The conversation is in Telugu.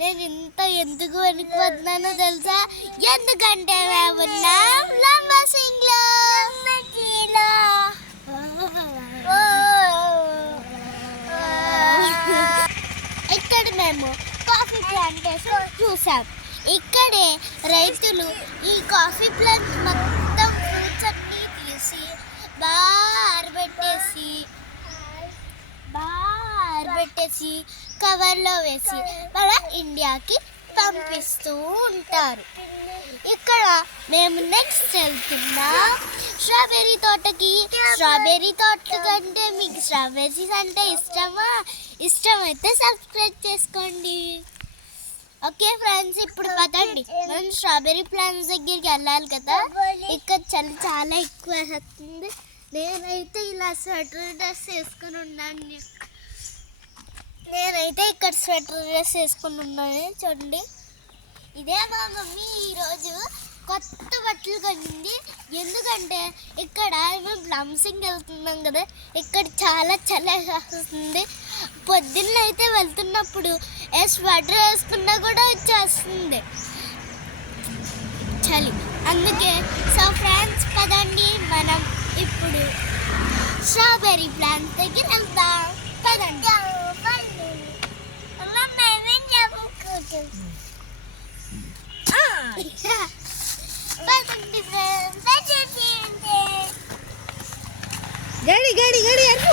నేను ఎందుకు వెనుకపోతున్నానో తెలుసా? ఎందుకంటే మేము ఉన్నాం లంబసింగ్లో. ఇక్కడ మేము కాఫీ ప్లాంటేషన్ చూసాం. ఇక్కడే రైతులు ఈ కాఫీ ప్లాంట్ మొత్తం ఫ్రూట్స్ అన్నీ తీసి ఆరబెట్టేసి కవర్లో వేసి మన ఇండియాకి పంపిస్తూ ఉంటారు. ఇక్కడ మేము నెక్స్ట్ వెళ్తున్నాం స్ట్రాబెర్రీ తోటకి. స్ట్రాబెర్రీ తోట కంటే మీకు స్ట్రాబెర్రీస్ అంటే ఇష్టమైతే సబ్స్క్రైబ్ చేసుకోండి. ఓకే ఫ్రెండ్స్, ఇప్పుడు పదండి మనం స్ట్రాబెర్రీ ప్లాంట్స్ దగ్గరికి వెళ్ళాలి కదా. ఇక్కడ చలి చాలా ఎక్కువ వస్తుంది. నేనైతే ఇలా స్వెటర్ డ్రెస్ వేసుకుని ఉన్నాను. ఇక్కడ స్వెటర్ డ్రెస్ వేసుకుని ఉన్నాను. చూడండి, ఇదే మా మమ్మీ ఈరోజు కొత్త బట్టలు కొనింది. ఎందుకంటే ఇక్కడ మేము లంబసింగ్ వెళ్తున్నాం కదా, ఇక్కడ చాలా చలి వస్తుంది. పొద్దున్న అయితే వెళ్తున్నప్పుడు స్వెటర్ వేసుకున్నా కూడా వచ్చేస్తుంది చలి. అందుకే సో ఫ్రెండ్స్, పదండి మనం ఇప్పుడు స్ట్రాబెర్రీ ప్లాంట్ దగ్గర వెళ్తాం. పదండి. గడి గడి గడి అను